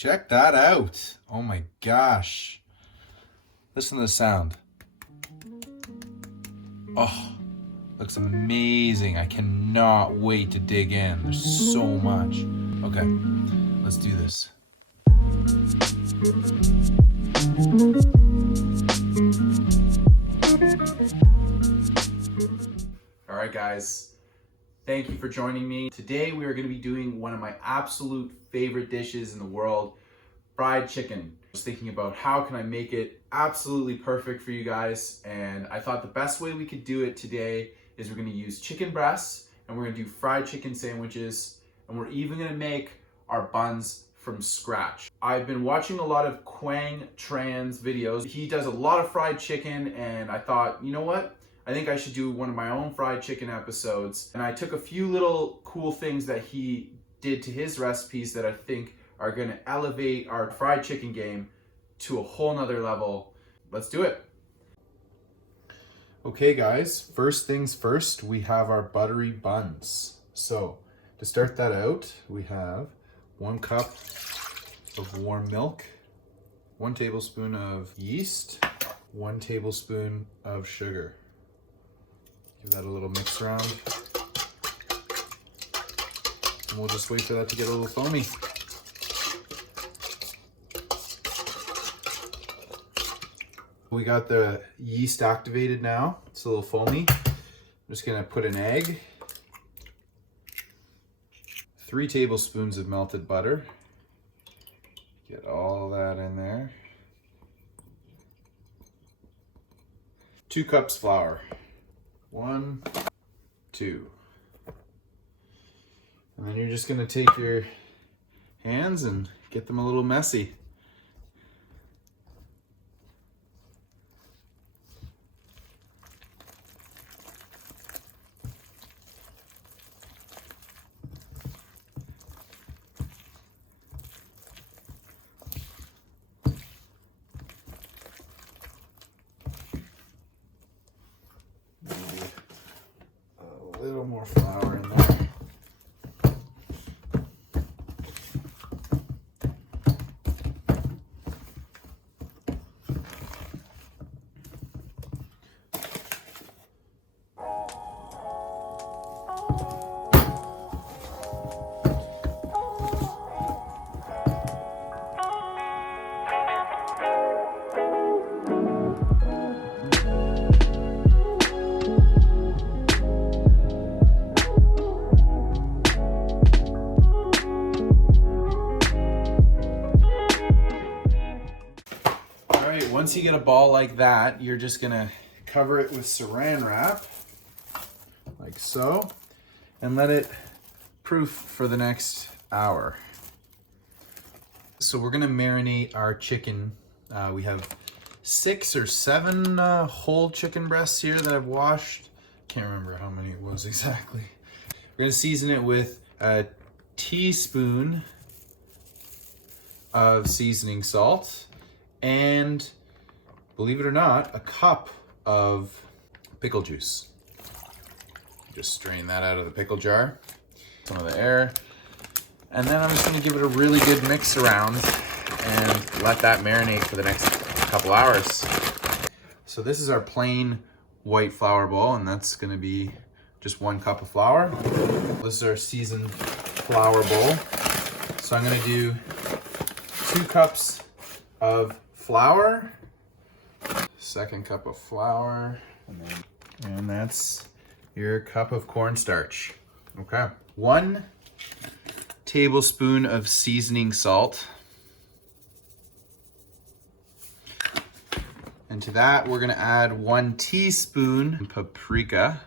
Check that out. Oh my gosh. Listen to the sound. Oh, looks amazing. I cannot wait to dig in. There's so much. Okay, let's do this. All right, guys. Thank you for joining me. Today we are going to be doing one of my absolute favorite dishes in the world, fried chicken. I was thinking about how can I make it absolutely perfect for you guys, and I thought the best way we could do it today is we're going to use chicken breasts, and we're going to do fried chicken sandwiches, and we're even going to make our buns from scratch. I've been watching a lot of Quang Tran's videos. He does a lot of fried chicken, and I thought, you know what? I think I should do one of my own fried chicken episodes. And I took a few little cool things that he did to his recipes that I think are gonna elevate our fried chicken game to a whole nother level. Let's do it. Okay guys, first things first, we have our buttery buns. So to start that out, we have 1 cup of warm milk, 1 tablespoon of yeast, 1 tablespoon of sugar. Give that a little mix around. And we'll just wait for that to get a little foamy. We got the yeast activated now. It's a little foamy. I'm just gonna put an egg, 3 tablespoons of melted butter. Get all that in there. 2 cups flour. 1, 2. And then you're just gonna take your hands and get them a little messy. A little more flour in there. Once you get a ball like that, you're just gonna cover it with saran wrap, like so, and let it proof for the next hour. So we're gonna marinate our chicken. We have 6 or 7 whole chicken breasts here that I've washed. Can't remember how many it was exactly. We're gonna season it with a teaspoon of seasoning salt and, believe it or not, a cup of pickle juice. Just strain that out of the pickle jar, some of the air. And then I'm just gonna give it a really good mix around and let that marinate for the next couple hours. So this is our plain white flour bowl, and that's gonna be just 1 cup of flour. This is our seasoned flour bowl. So I'm gonna do 2 cups of flour, 2nd cup of flour, and that's your cup of cornstarch. Okay. 1 tablespoon of seasoning salt. And to that, we're gonna add 1 teaspoon paprika,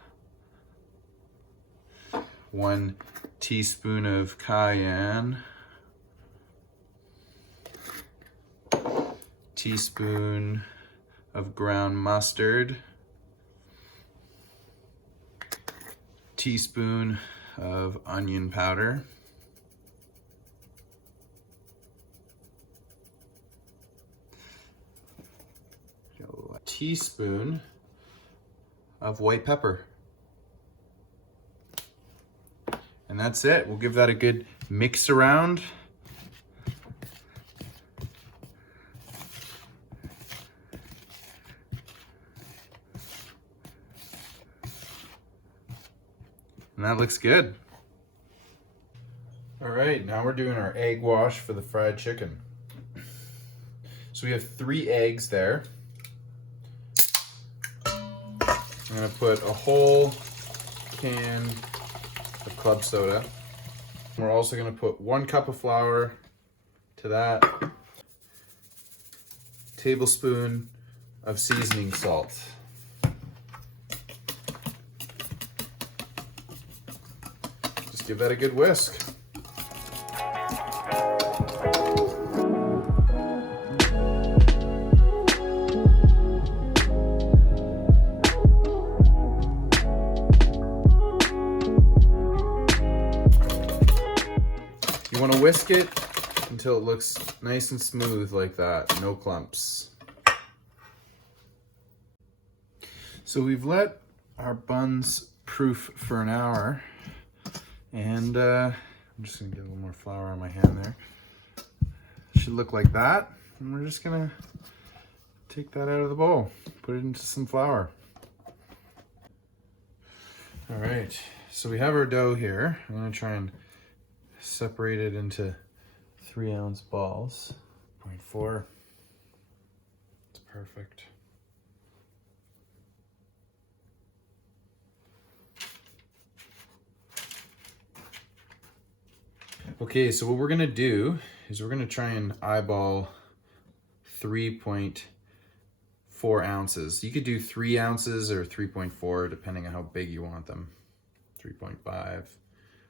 1 teaspoon of cayenne, teaspoon of ground mustard, teaspoon of onion powder, a teaspoon of white pepper. And that's it. We'll give that a good mix around. And that looks good. All right, now we're doing our egg wash for the fried chicken. So we have 3 eggs there. I'm gonna put a whole can of club soda. We're also gonna put 1 cup of flour to that. Tablespoon of seasoning salt. Just give that a good whisk. You want to whisk it until it looks nice and smooth like that, no clumps. So we've let our buns proof for an hour, and I'm just gonna get a little more flour on my hand there. Should look like that, and we're just gonna take that out of the bowl, put it into some flour. All right, so we have our dough here. I'm gonna try and separate it into 3-ounce balls. 0.4. It's perfect. Okay, so what we're gonna do is we're gonna try and eyeball 3.4 ounces. You could do 3 ounces or 3.4, depending on how big you want them. 3.5.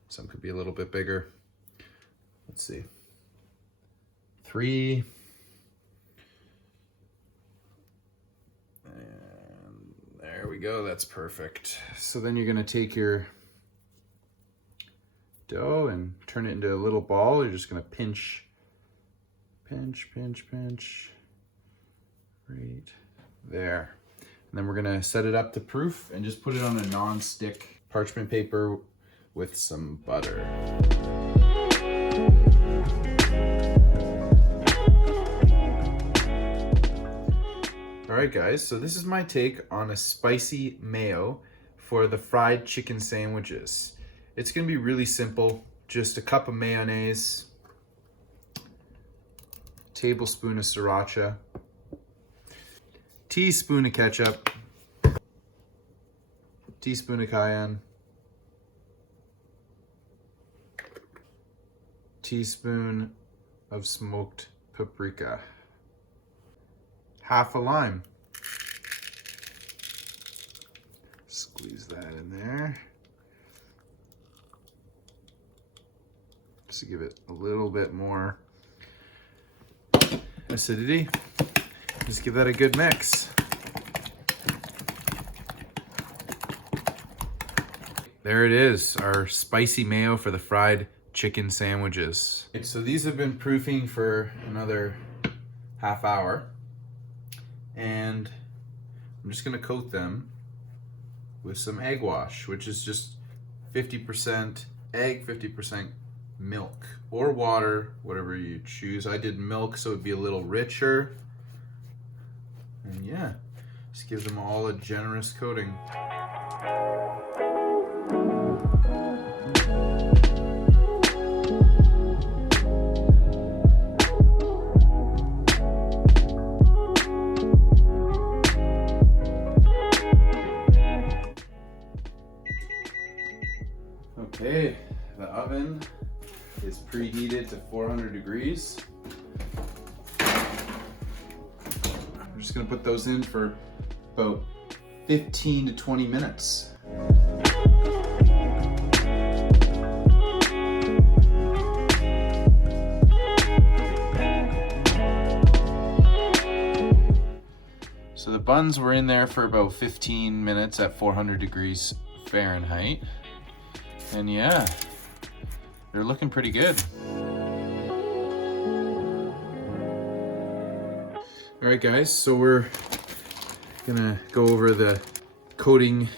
Some could be a little bit bigger. Let's see. 3. And there we go, that's perfect. So then you're gonna take your dough and turn it into a little ball. You're just gonna pinch, pinch, pinch, pinch, right there. And then we're gonna set it up to proof and just put it on a non-stick parchment paper with some butter. All right, guys, so this is my take on a spicy mayo for the fried chicken sandwiches. It's gonna be really simple. Just a cup of mayonnaise, tablespoon of sriracha, teaspoon of ketchup, teaspoon of cayenne, teaspoon of smoked paprika, half a lime. Squeeze that in there. Just to give it a little bit more acidity. Just give that a good mix. There it is, our spicy mayo for the fried chicken sandwiches. So these have been proofing for another half hour, and I'm just gonna coat them with some egg wash, which is just 50% egg, 50% milk or water, whatever you choose. I did milk so it'd be a little richer. And yeah, just give them all a generous coating. Okay, the oven is preheated to 400 degrees. I'm just gonna put those in for about 15 to 20 minutes. So the buns were in there for about 15 minutes at 400 degrees Fahrenheit. And yeah, they're looking pretty good. All right, guys, so we're gonna go over the coating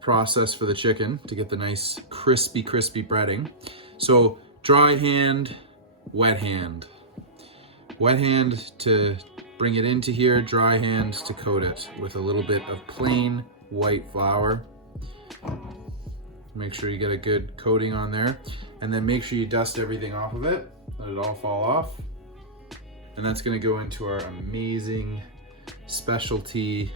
process for the chicken to get the nice crispy breading. So dry hand, wet hand. Wet hand to bring it into here, dry hand to coat it with a little bit of plain white flour. Make sure you get a good coating on there. And then make sure you dust everything off of it. Let it all fall off. And that's gonna go into our amazing specialty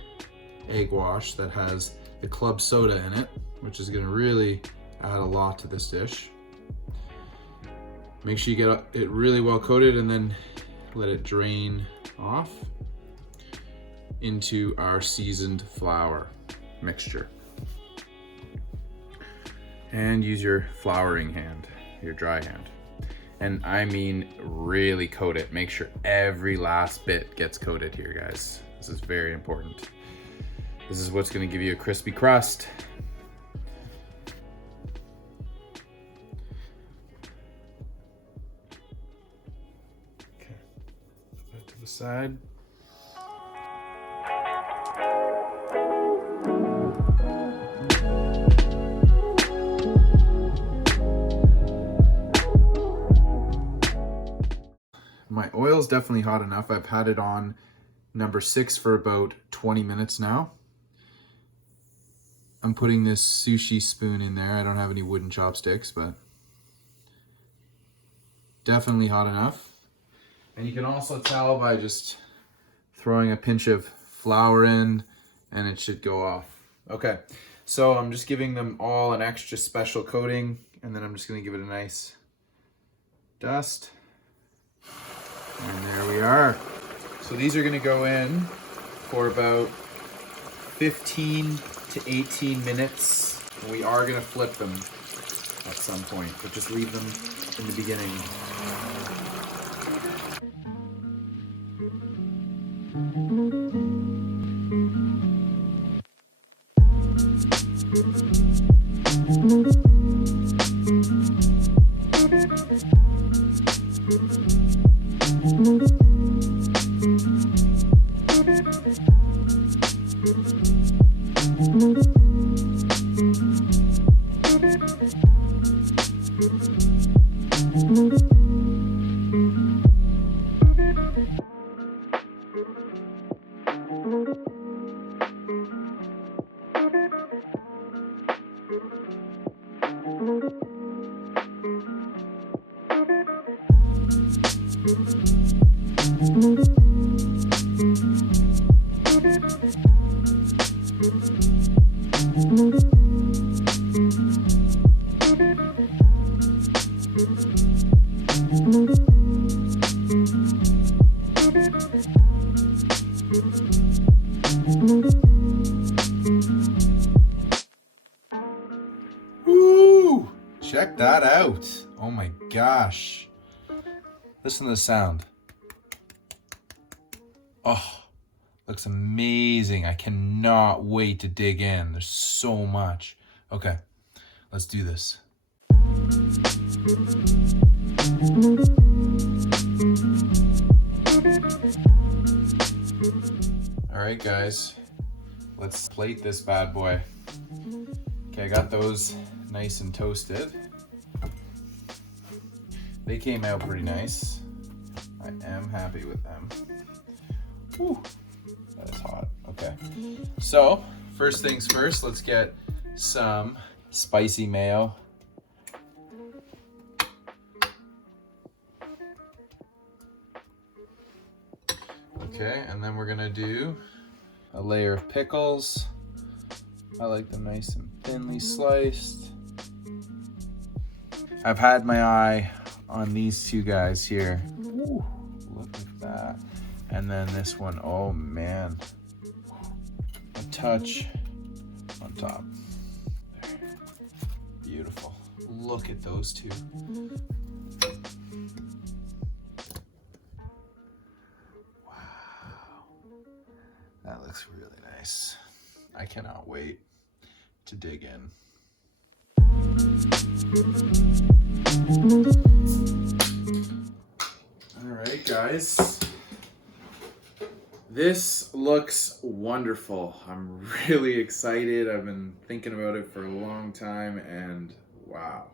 egg wash that has the club soda in it, which is gonna really add a lot to this dish. Make sure you get it really well coated and then let it drain off into our seasoned flour mixture. And use your flouring hand, your dry hand. And I mean really coat it. Make sure every last bit gets coated here, guys. This is very important. This is what's gonna give you a crispy crust. Okay, put that to the side. My oil's definitely hot enough. I've had it on number 6 for about 20 minutes now. I'm putting this sushi spoon in there. I don't have any wooden chopsticks, but definitely hot enough. And you can also tell by just throwing a pinch of flour in and it should go off. Okay, so I'm just giving them all an extra special coating and then I'm just gonna give it a nice dust. And there we are. So these are gonna go in for about 15 to 18 minutes. We are gonna flip them at some point, but just leave them in the beginning. Woo! Check that out. Oh my gosh. Listen to the sound. Oh, looks amazing. I cannot wait to dig in. There's so much. Okay, let's do this. All right, guys, let's plate this bad boy. Okay, I got those nice and toasted. They came out pretty nice. I am happy with them. Whew, that is hot. Okay, so first things first, let's get some spicy mayo. Okay, and then we're gonna do a layer of pickles. I like them nice and thinly sliced. I've had my eye on these two guys here. Ooh, look at that. And then this one, oh man. A touch on top. There. Beautiful. Look at those two. Wow. That looks really nice. I cannot wait to dig in. All right, guys. This looks wonderful. I'm really excited. I've been thinking about it for a long time and wow.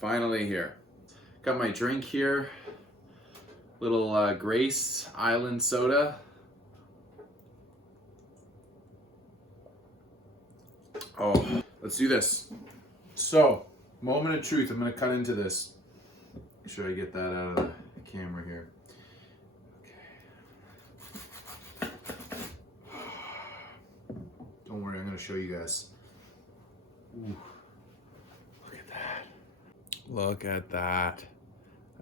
Finally here. Got my drink here. Little Grace Island soda. Oh, let's do this. So, moment of truth. I'm going to cut into this. Make sure I get that out of the camera here. Okay. Don't worry, I'm going to show you guys. Ooh. Look at that. Look at that.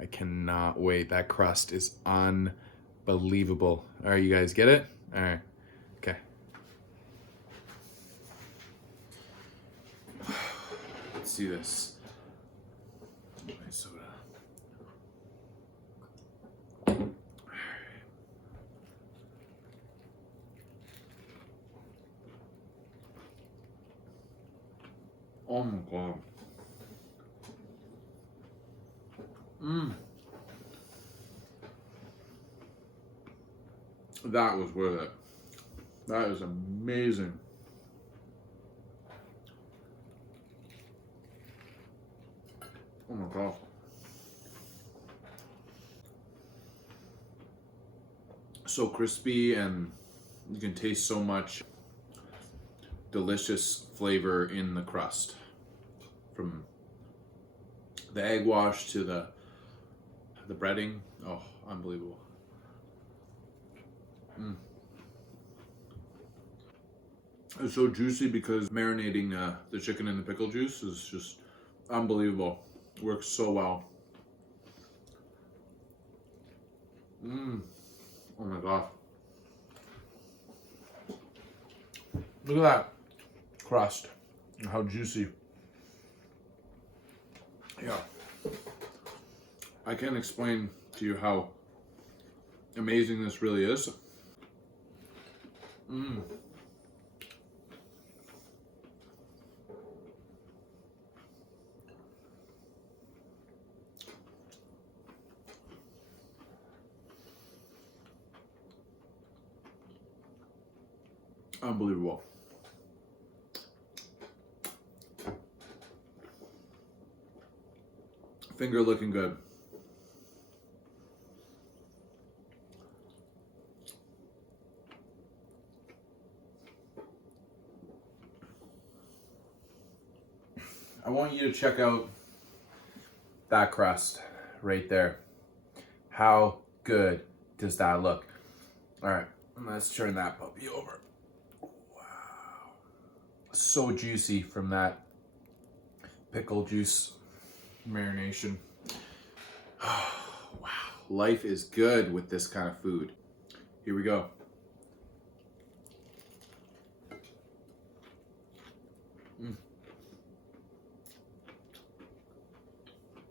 I cannot wait. That crust is unbelievable. All right, you guys get it? All right. Okay. Let's see this. My soda. Oh my God. That was worth it. That is amazing. Oh my God. So crispy, and you can taste so much delicious flavor in the crust. From the egg wash to the breading. Oh, unbelievable. It's so juicy because marinating the chicken in the pickle juice is just unbelievable. Works so well. Oh my God. Look at that crust and how juicy. Yeah. I can't explain to you how amazing this really is. Unbelievable. Finger looking good. I want you to check out that crust right there. How good does that look? All right, let's turn that puppy over. Wow. So juicy from that pickle juice marination. Wow, life is good with this kind of food. Here we go.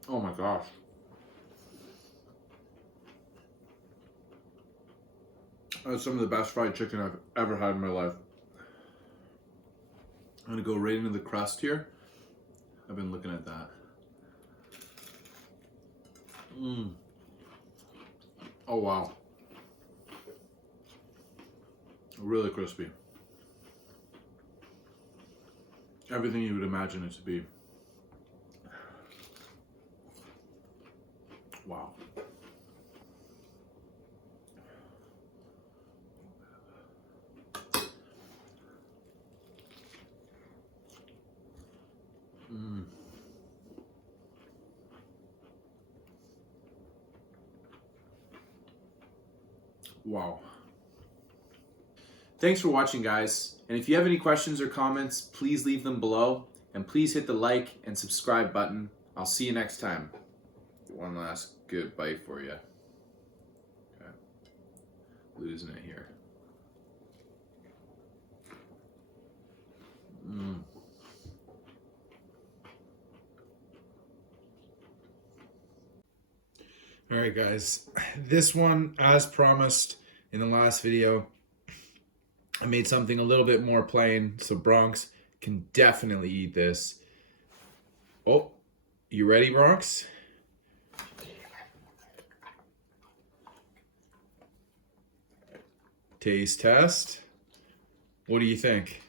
Oh my gosh. That's some of the best fried chicken I've ever had in my life. I'm gonna go right into the crust here. I've been looking at that. Oh wow. Really crispy. Everything you would imagine it to be. Wow. Wow. Thanks for watching, guys. And if you have any questions or comments, please leave them below. And please hit the like and subscribe button. I'll see you next time. One last good bite for you. Okay. Losing it here. All right, guys. This one, as promised in the last video, I made something a little bit more plain, so Bronx can definitely eat this. Oh, you ready, Bronx? Taste test. What do you think?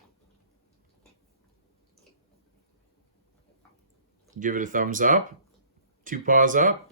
Give it a thumbs up. 2 paws up.